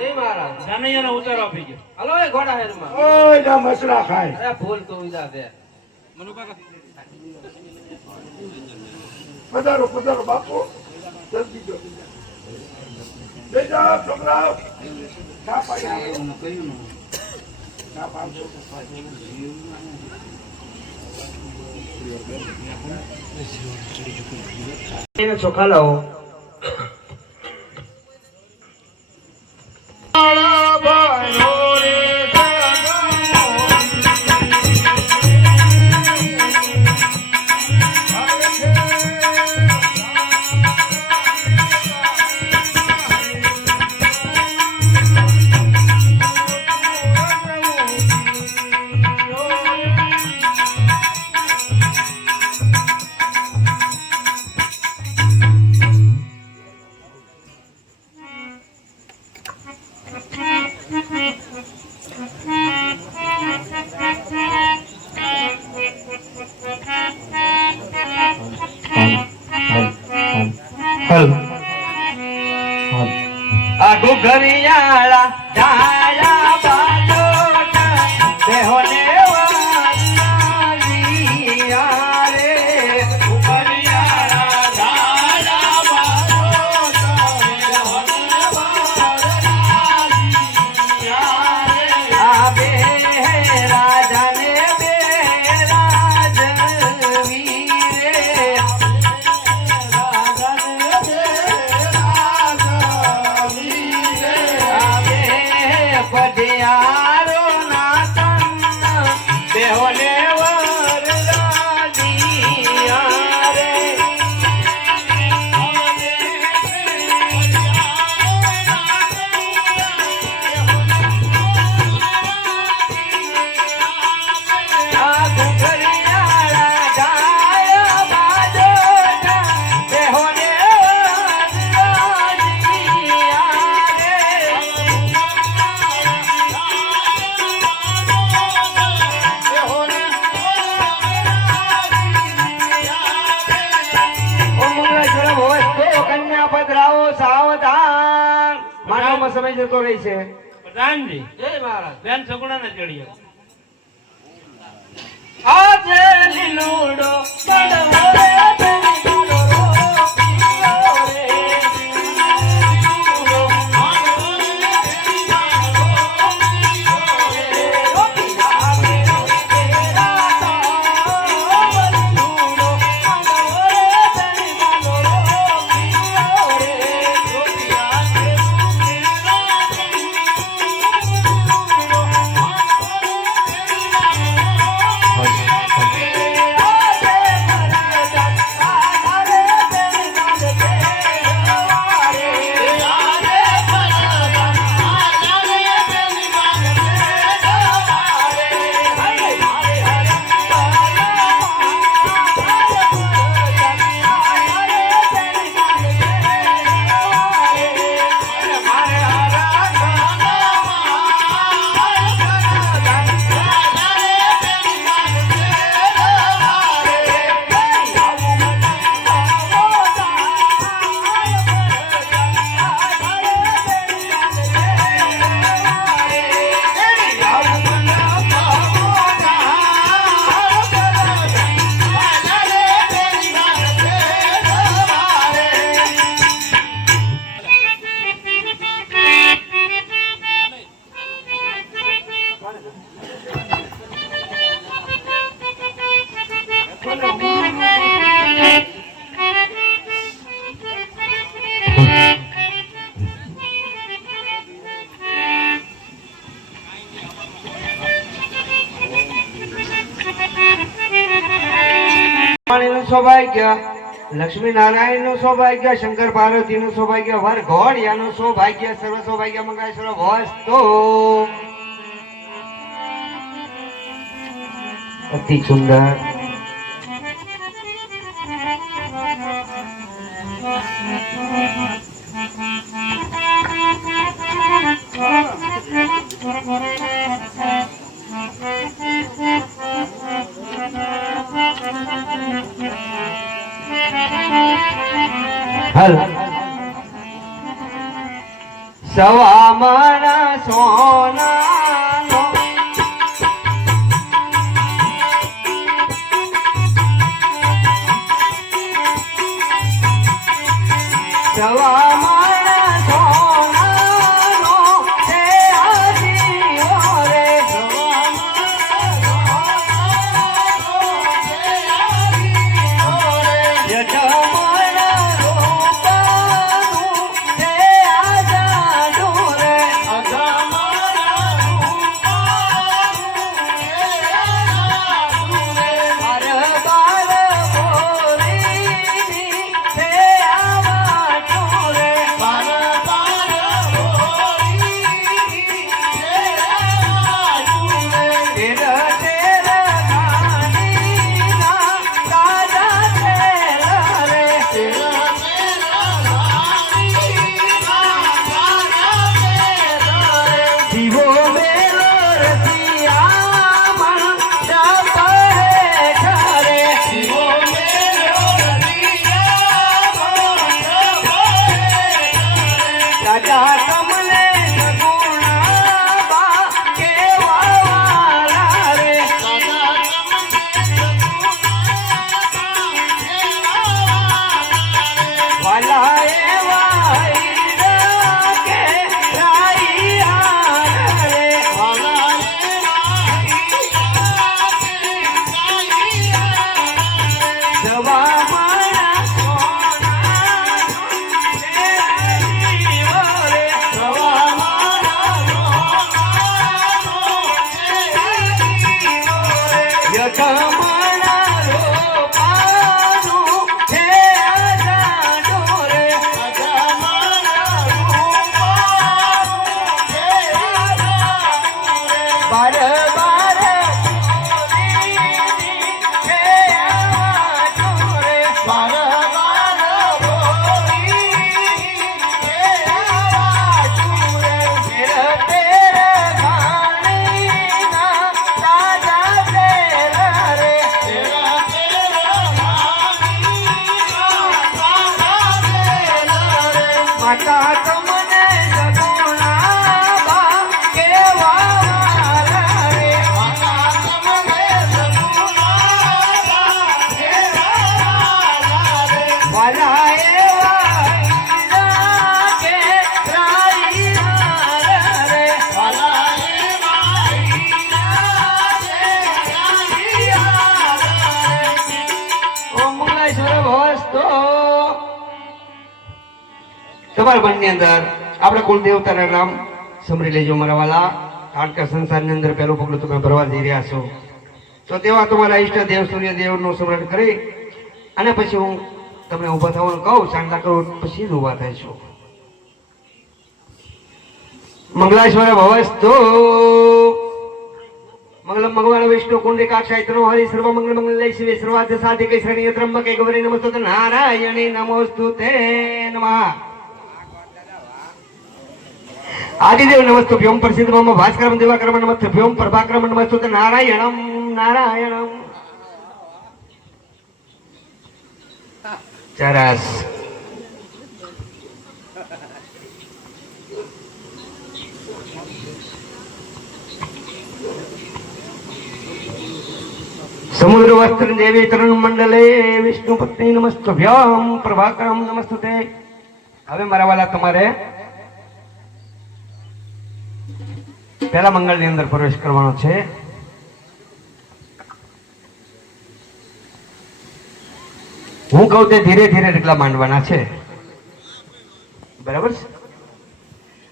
જય મહારાજ. જાનૈયાનો ઉતારો આપી ગયો. હાલો એ ઘોડા હેરમાં. ઓય ના મસરા ખાય. અરે ભૂલ તો ઉદા દે. પધારો પધારો બાપુ. જલ્દી જો. બેજા છોકરાઓ. ચા પાણી આપો. ચા પાણી એને ચોખા લાવો. આગુ ઘરિયાળા ડાયા બાજોટા દેહોને વાલિયા રે ઘરિયાળા ડાયા બાજોટા દેહોને વાલિયા રે આ બે રાજાને બે રાજવી રે પઢિયારો ના તન દેહોને વરરાજિયા રે આ ઘરિયાળા ગાયા બાજોટા દેહોને વરરાજિયા રે પધરાવો સાવધાન માનવમાં સમય જતો રહી છે. પ્રધાનજી જય મહારાજ. બેન સગુણા ચડીએ આજે લીલુડો પડવો રે બેનીડો રોપિયો રે. લીલુડો પડવો રે બેનીડો રોપિયો રે. રોપિયા રે તેરા તાવ. લીલુડો પડવો રે બેનીડો રોપિયો રે. રોપિયા રે સૌભાગ્ય લક્ષ્મી નારાયણ નું સૌભાગ્ય શંકર પાર્વતી નું સૌભાગ્ય વર ઘોડિયા નું સૌભાગ્ય સર્વ સૌભાગ્ય મંગળેશ્વર વસ્તુ અતિ સુંદર હાલ સવા મારા સોનાનો સવા મારા સોનાનો છે આજીવો રે યજમાના રૂપાનું છે આજાનું રે બાર બાર બોરીની છે આવાટું રે તેર તેર ગાડીના તાજા તેલ રે જીવો મેલો રસિયામાં ચાપડે ઘરે રાજા કમલે સગુણા બા કેવા વાલા રે વાલા એવા હીરા કે રાઈ હાર રે જવા મારા સોનાનો છે આજીવો રે યજમાના રૂપાનું છે આજાનું રે બાર બાર બોરીની છે આવાટું રે તેર તેર ગાણીના તાજા તેલ રે માતા તમને સગુણા બા કેવા વાલા રે વાલા એવા હીરા કે રાઈ હાર રે ઓમ મંગલેશ્વર ભવસ્તો તમારા મનની અંદર આપણે કુલ દેવતાના નામ સમરી લેજો મારા વાલા કારણ કે સંસારની અંદર પહેલું પગલું તમે ભરવા જઈ રહ્યા છો તો તેવા તમારા ઈષ્ટ દેવ સૂર્ય દેવનું સ્મરણ કરી અને પછી હું તમને ઊભા થવાનું કહું ચાંદલા કરું પછી જ ઊભા થાય છો મંગલેશ્વર ભવસ્તો મંગલમ ભગવાન વિષ્ણુ કુંડિકાક્ષાય તનો હરિ સર્વ મંગલ મંગલય શિવે સર્વાર્થ સાધિકે શરણ્ય ત્રંબકે ગૌરી નમસ્તુતે નારાયણી નમોસ્તુતે નમઃ આદિદેવ નમસ્તુભ્યમ પ્રસિદ્ધ મમ ભાસ્કરમ દિવાકરમ નમસ્તુભ્યમ પ્રભાકરમ નમસ્તુતે નારાયણમ નારાયણમ ચરસ સમુદ્ર વસ્ત્ર દેવી તરુણ મંડલે વિષ્ણુ પત્ની નમસ્તુભ્યમ પ્રભાકરમ નમસ્તુતે હવે મારા વાલા તમારે પહેલા મંગળની અંદર પ્રવેશ કરવાનો છે હું કહું તે ધીરે ધીરે ડગલા માંડવાના છે બરાબર છે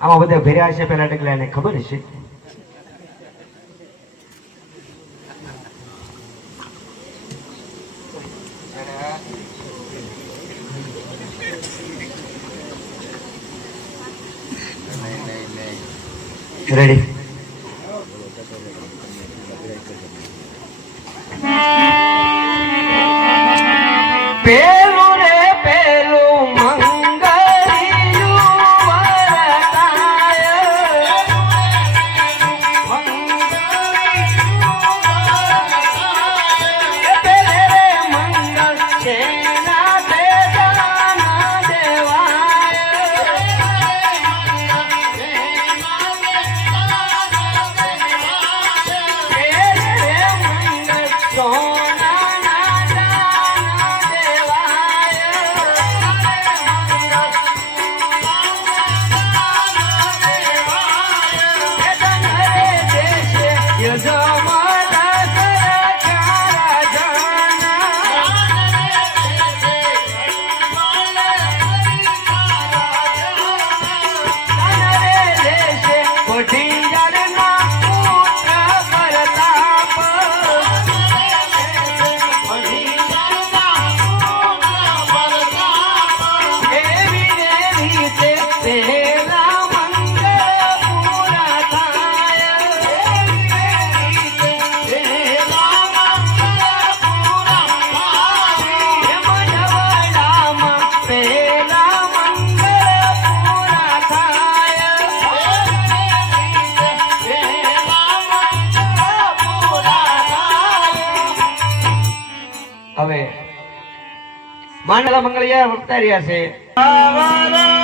આમાં બધા ભેર્યા છે પેલા ડગલા એને ખબર છે રેડી પેલું રે પેલું મંગળિયું વરતાય પેલે રે મંગળ છે ના તે જાના દેવાય માંડલા મંગળિયા વખતા રહ્યા છે.